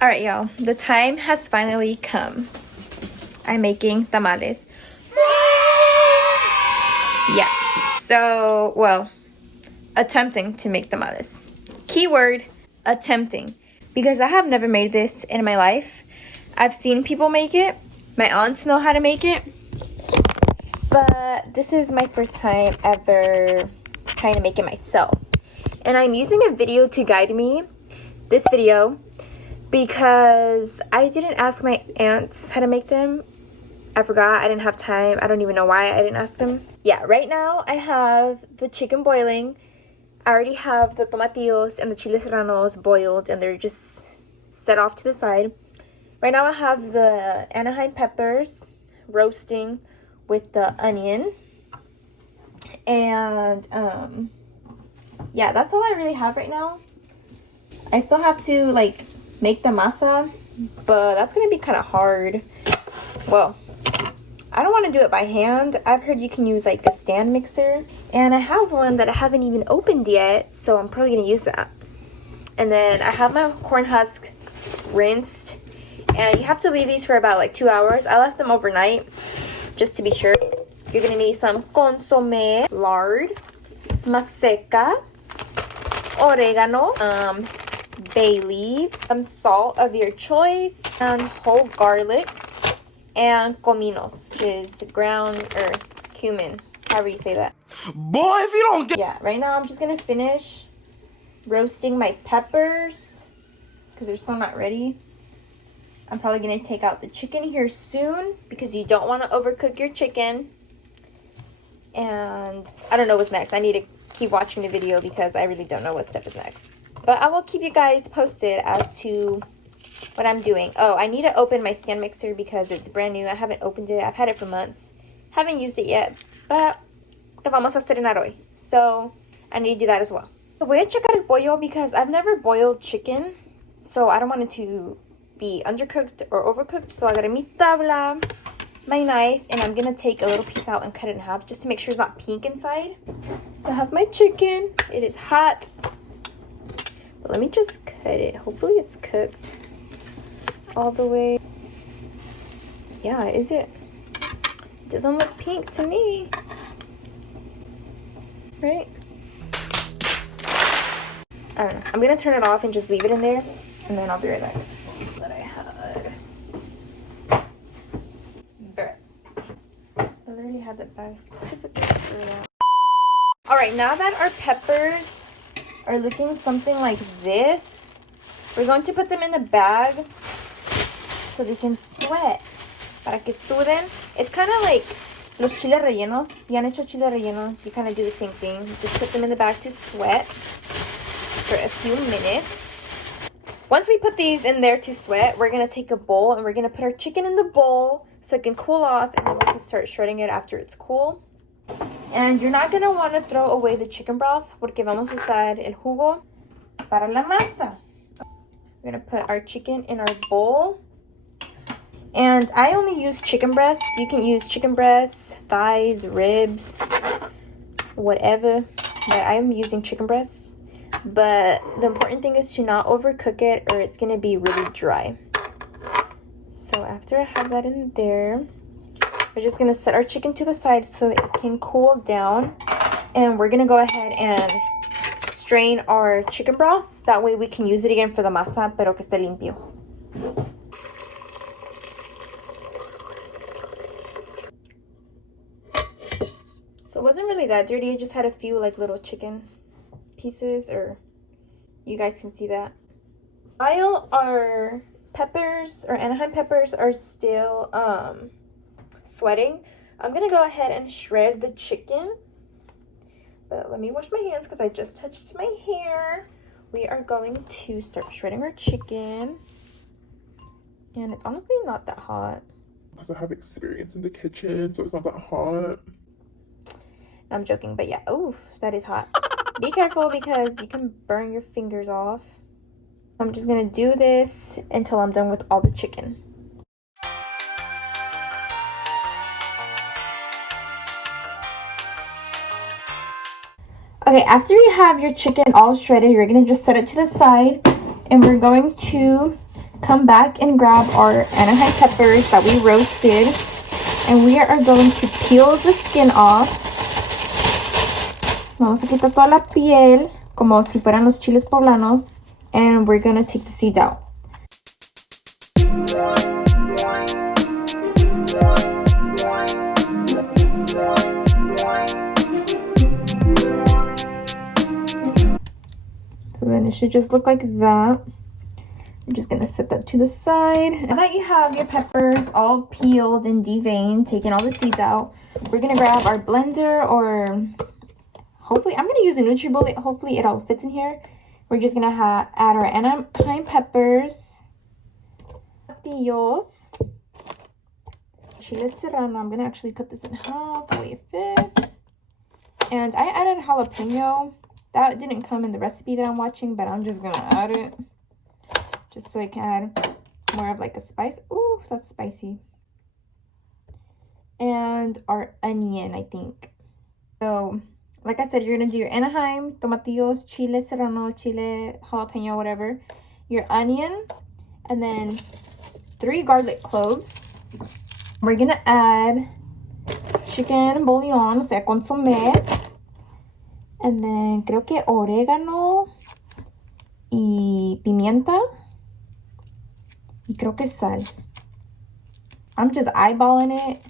Alright, y'all. The time has finally come. I'm making tamales. Yeah. So, well, attempting to make tamales. Keyword, attempting. Because I have never made this in my life. I've seen people make it. My aunts know how to make it. But this is my first time ever trying to make it myself. And I'm using a video to guide me. This video. Because I didn't ask my aunts how to make them. I forgot. I didn't have time. I don't even know why I didn't ask them. Yeah, right now I have the chicken boiling. I already have the tomatillos and the chile serranos boiled and they're just set off to the side. Right now I have the Anaheim peppers roasting with the onion. And yeah, that's all I really have right now. I still have to like make the masa, but that's gonna be kind of hard. Well, I don't want to do it by hand. I've heard you can use like a stand mixer, and I have one that I haven't even opened yet, so I'm probably gonna use that. And then I have my corn husk rinsed, and you have to leave these for about like 2 hours. I left them overnight just to be sure. You're gonna need some consomme, lard, maseca, oregano, bay leaves, some salt of your choice, and whole garlic, and cominos, which is ground or cumin, however you say that. Boy, if you don't get... Yeah, right now I'm just gonna finish roasting my peppers because they're still not ready. I'm probably gonna take out the chicken here soon because you don't want to overcook your chicken. And I don't know what's next. I need to keep watching the video because I really don't know what step is next. But I will keep you guys posted as to what I'm doing. Oh, I need to open my stand mixer because it's brand new. I haven't opened it. I've had it for months. Haven't used it yet, but lo vamos a estrenar hoy. So I need to do that as well. Voy a checar el pollo because I've never boiled chicken. So I don't want it to be undercooked or overcooked. So I got mi tabla, my knife, and I'm going to take a little piece out and cut it in half just to make sure it's not pink inside. So I have my chicken. It is hot. But let me just cut it. Hopefully it's cooked all the way. Yeah, is it? It doesn't look pink to me. Right? I don't know. I'm going to turn it off and just leave it in there. And then I'll be right back. That I had. I literally had that bag specifically for that. Alright, now that our peppers are looking something like this, we're going to put them in a bag so they can sweat. Para que suden. It's kind of like los chiles rellenos. Si han hecho chiles rellenos, you kind of do the same thing. Just put them in the bag to sweat for a few minutes. Once we put these in there to sweat, we're going to take a bowl and we're going to put our chicken in the bowl so it can cool off, and then we can start shredding it after it's cool. And you're not going to want to throw away the chicken broth porque vamos a usar el jugo para la masa. We're going to put our chicken in our bowl. And I only use chicken breast. You can use chicken breasts, thighs, ribs, whatever. But I'm using chicken breasts. But the important thing is to not overcook it or it's going to be really dry. So after I have that in there, we're just going to set our chicken to the side so it can cool down. And we're going to go ahead and strain our chicken broth. That way we can use it again for the masa, pero que esté limpio. So it wasn't really that dirty. I just had a few like little chicken pieces, or you guys can see that. While our peppers or Anaheim peppers are still sweating, I'm gonna go ahead and shred the chicken. But let me wash my hands because I just touched my hair. We are going to start shredding our chicken, and it's honestly not that hot. Because I have experience in the kitchen, so it's not that hot. I'm joking, but yeah. Oh, that is hot. Be careful because you can burn your fingers off. I'm just gonna do this until I'm done with all the chicken. Okay, after you have your chicken all shredded, you're gonna just set it to the side, and we're going to come back and grab our Anaheim peppers that we roasted. And we are going to peel the skin off. Vamos a quitar toda la piel, como si fueran los chiles poblanos. And we're going to take the seeds out. So then it should just look like that. I'm just gonna set that to the side. Now that you have your peppers all peeled and deveined, taking all the seeds out, we're gonna grab our blender, or hopefully, I'm gonna use a NutriBullet. Hopefully it all fits in here. We're just gonna add our Anaheim peppers, tomatillos, chile serrano. I'm gonna actually cut this in half the way it fits. And I added jalapeno. That didn't come in the recipe that I'm watching, but I'm just gonna add it. Just so I can add more of like a spice. Ooh, that's spicy. And our onion, I think. So, like I said, you're going to do your Anaheim, tomatillos, chile serrano, chile jalapeno, whatever. Your onion. And then 3 garlic cloves. We're going to add chicken bouillon, o sea, consomé. And then creo que orégano y pimienta. Y creo que sal. I'm just eyeballing it.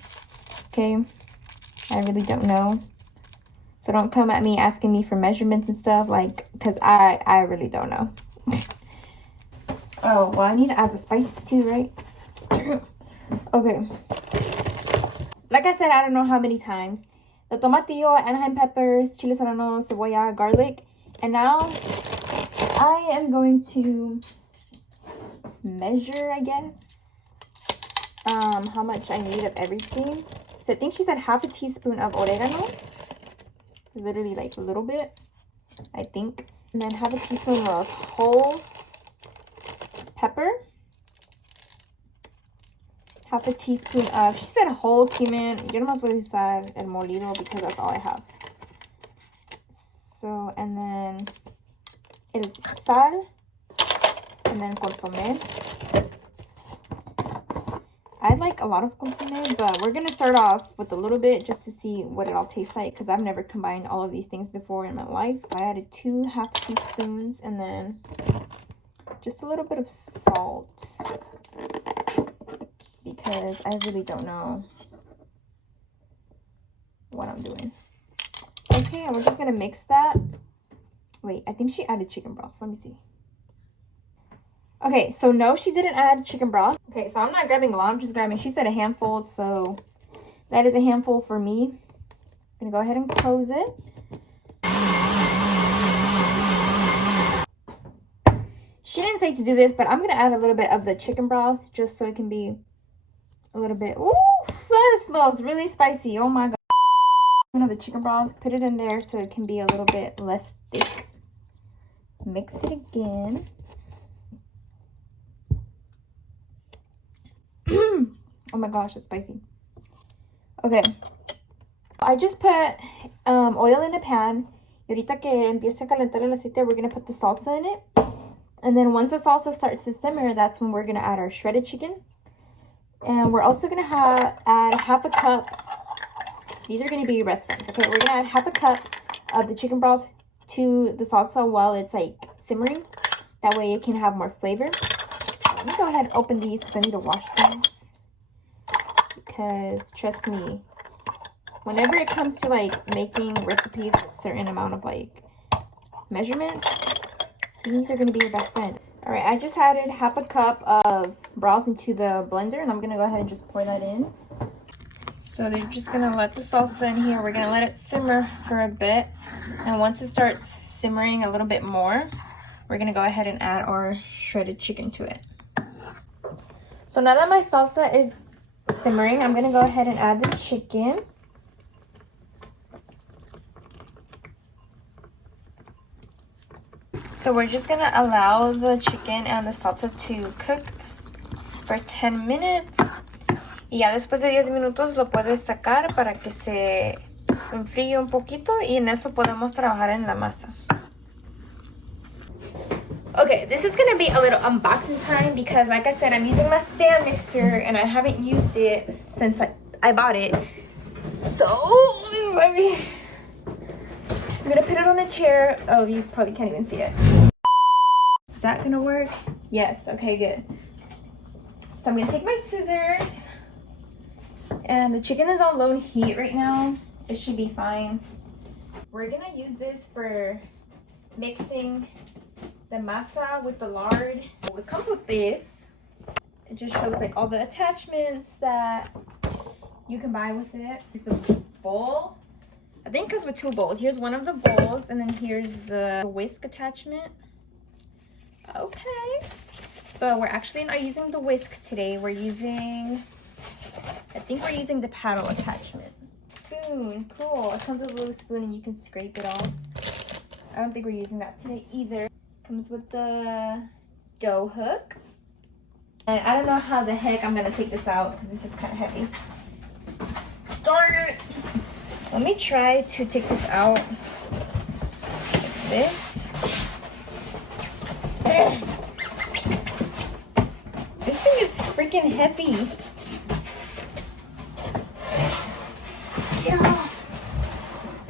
Okay. I really don't know. So don't come at me asking me for measurements and stuff. Like, because I really don't know. Oh, well, I need to add the spices too, right? Okay. Like I said, I don't know how many times. The tomatillo, Anaheim peppers, chile serrano, cebolla, garlic. And now I am going to measure, I guess, how much I need of everything. So I think she said half a teaspoon of oregano, literally like a little bit, I think, and then half a teaspoon of whole pepper, half a teaspoon of, she said whole cumin. Yo nomás voy a usar el molido because that's all I have. So, and then el sal, and then consomme. I like a lot of consomme, but we're gonna start off with a little bit just to see what it all tastes like, because I've never combined all of these things before in my life. I added 2 half teaspoons, and then just a little bit of salt, because I really don't know what I'm doing. Okay, and we're just gonna mix that. Wait, I think she added chicken broth. Let me see. Okay, so no, she didn't add chicken broth. Okay, so I'm not grabbing a lot. I'm just grabbing, she said a handful, so that is a handful for me. I'm gonna go ahead and close it. She didn't say to do this, but I'm gonna add a little bit of the chicken broth just so it can be a little bit. Ooh, that smells really spicy. Oh my god. The chicken broth, put it in there so it can be a little bit less thick. Mix it again. Oh my gosh, it's spicy. Okay, I just put oil in a pan. Y ahorita que empiece a calentar el aceite, we're gonna put the salsa in it. And then once the salsa starts to simmer, that's when we're gonna add our shredded chicken. And we're also gonna add half a cup. These are going to be your best friends. Okay, we're going to add half a cup of the chicken broth to the salsa while it's like simmering. That way it can have more flavor. Let me go ahead and open these because I need to wash these. Because trust me, whenever it comes to like making recipes with a certain amount of like measurements, these are going to be your best friend. All right, I just added half a cup of broth into the blender, and I'm going to go ahead and just pour that in. So they're just going to let the salsa in here. We're going to let it simmer for a bit. And once it starts simmering a little bit more, we're going to go ahead and add our shredded chicken to it. So now that my salsa is simmering, I'm going to go ahead and add the chicken. So we're just going to allow the chicken and the salsa to cook for 10 minutes. Y ya después de 10 minutos lo puedes sacar para que se enfríe un poquito y en eso podemos trabajar en la masa. Okay, this is gonna be a little unboxing time because like I said, I'm using my stand mixer and I haven't used it since I bought it. So this is heavy. I'm gonna put it on a chair. Oh, you probably can't even see it. Is that gonna work? Yes, okay, good. So I'm gonna take my scissors, and the chicken is on low heat right now. It should be fine. We're gonna use this for mixing the masa with the lard. It comes with this. It just shows like all the attachments that you can buy with it. Here's the bowl. I think it comes with 2 bowls. Here's one of the bowls, and then here's the whisk attachment. Okay. But we're actually not using the whisk today. We're using, I think we're using the paddle attachment. Spoon, cool. It comes with a little spoon and you can scrape it off. I don't think we're using that today either. Comes with the dough hook. And I don't know how the heck I'm gonna take this out because this is kind of heavy. Darn it! Let me try to take this out like this. This thing is freaking heavy. Yeah.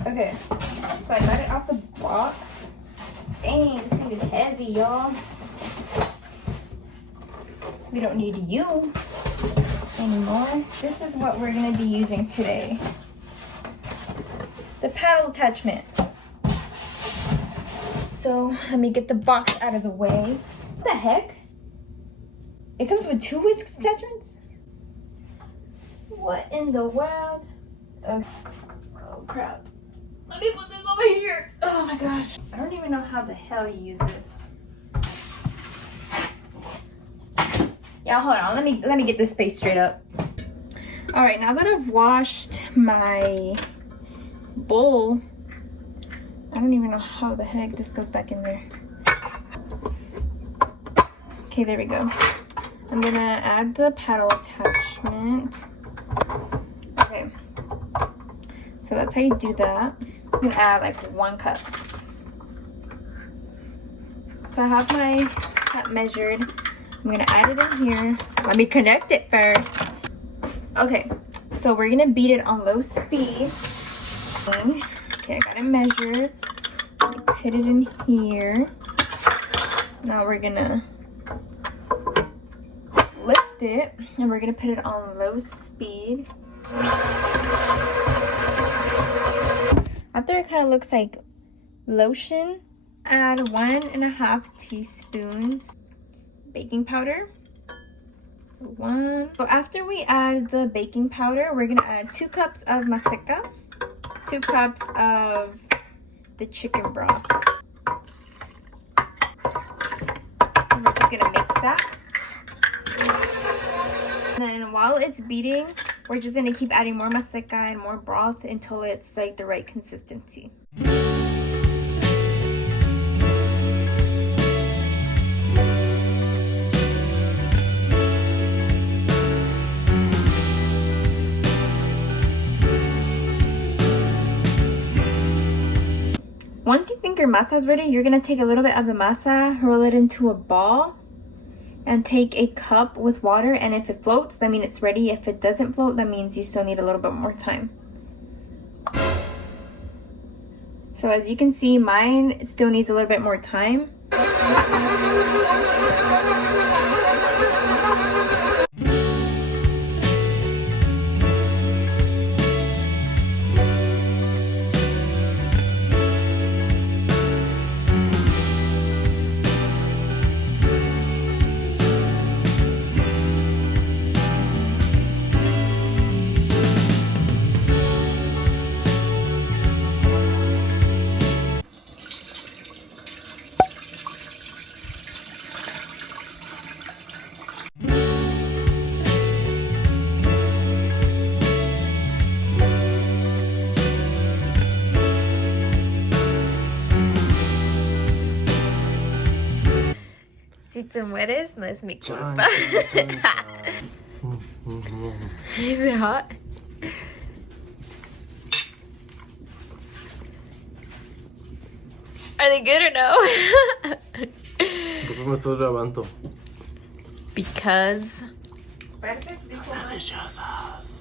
Okay, so I got it out the box. Dang, this thing is heavy, y'all. We don't need you anymore. This is what we're gonna be using today. The paddle attachment. So let me get the box out of the way. What the heck? It comes with 2 whisk attachments? What in the world? Oh crap. Let me put this over here. Oh my gosh. I don't even know how the hell you use this. Yeah, hold on. Let me get this space straight up. All right, now that I've washed my bowl, I don't even know how the heck this goes back in there. Okay, there we go. I'm gonna add the paddle attachment. Okay, so that's how you do that. I'm gonna add like 1 cup. So I have my cup measured. I'm gonna add it in here. Let me connect it first. Okay, so we're gonna beat it on low speed. Okay, I got it measured. Put it in here. Now we're gonna lift it and we're gonna put it on low speed. After it kind of looks like lotion, add 1.5 teaspoons baking powder. So 1. So after we add the baking powder, we're gonna add 2 cups of maseca, 2 cups of the chicken broth. And we're just gonna mix that. And then while it's beating, we're just gonna keep adding more maseca and more broth until it's like the right consistency. Once you think your masa is ready, you're gonna take a little bit of the masa, roll it into a ball, and take a cup with water, and if it floats, that means it's ready. If it doesn't float, that means you still need a little bit more time. So as you can see, mine still needs a little bit more time. Si te mueres, no es mi culpa. Is it hot? Are they good or no? me estás grabando? Because Deliciosas.